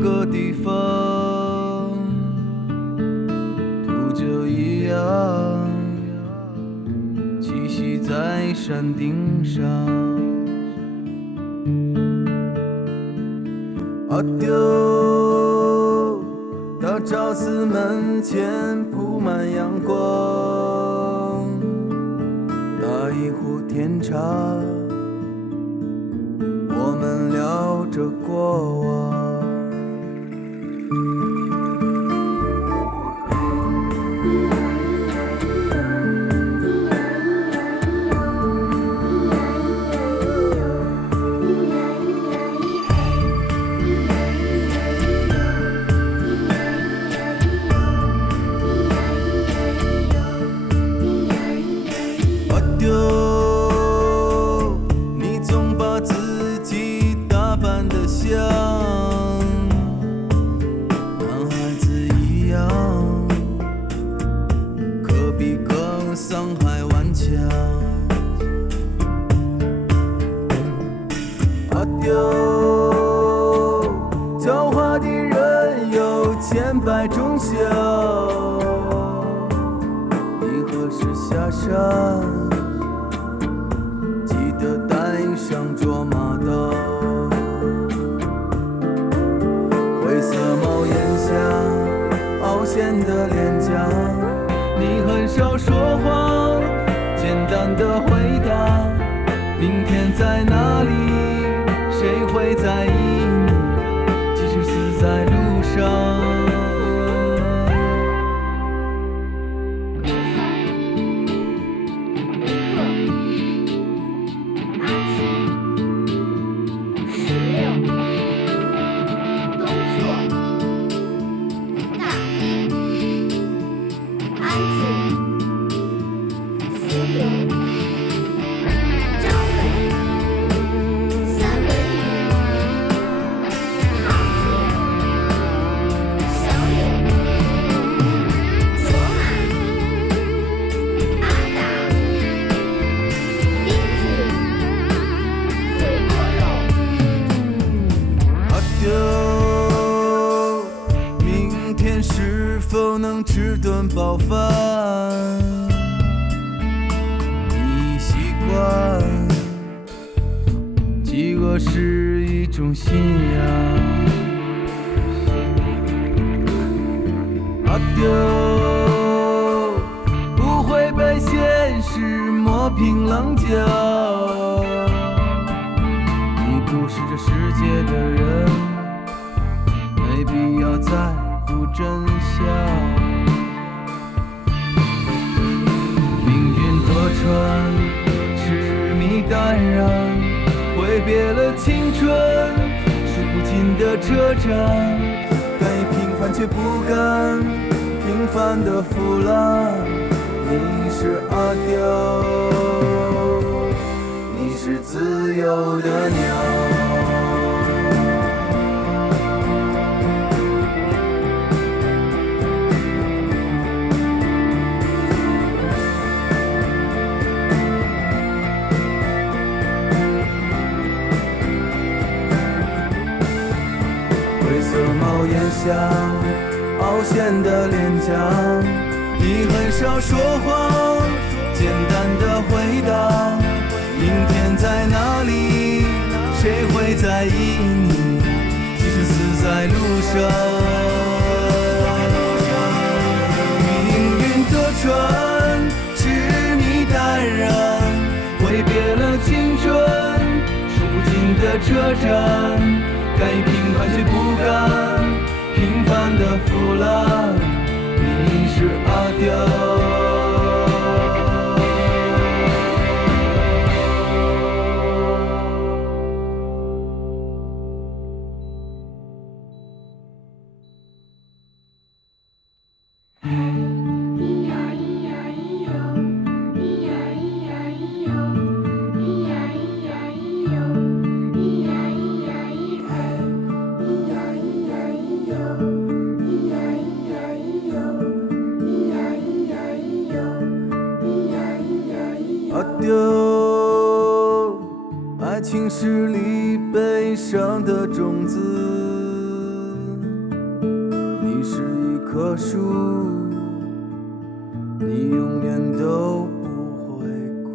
个地方，秃鹫一样栖息在山顶上。阿丢，大昭寺门前铺满阳光，打一壶甜茶，我们聊着过往。你总把自己打扮得像男孩子一样，可比更桑还顽强。阿丢，狡猾的人有千百种笑，你何时下山？上卓玛刀，灰色帽檐下凹陷的脸颊，你很少说谎，简单的回答，明天在哪里，谁会在意你，即使死在路上。是否能吃顿饱饭？你习惯，饥饿是一种信仰。阿丢，不会被现实磨平棱角。你不是这世界的人，没必要再真相。命运多舛，痴迷淡然，挥别了青春，数不尽的车站，敢于平凡却不敢平凡的腐烂。你是阿丢，你是自由的鸟。帽檐下凹陷的脸颊，你很少说谎，简单的回答，明天在哪里，谁会在意你，即使死在路上。命运多舛，痴迷淡然，挥别了青春，数不尽的车站，敢于平凡却不敢平凡的腐烂。你是阿丢。阿丢，爱情是粒悲伤的种子，棵树，你永远都不会哭。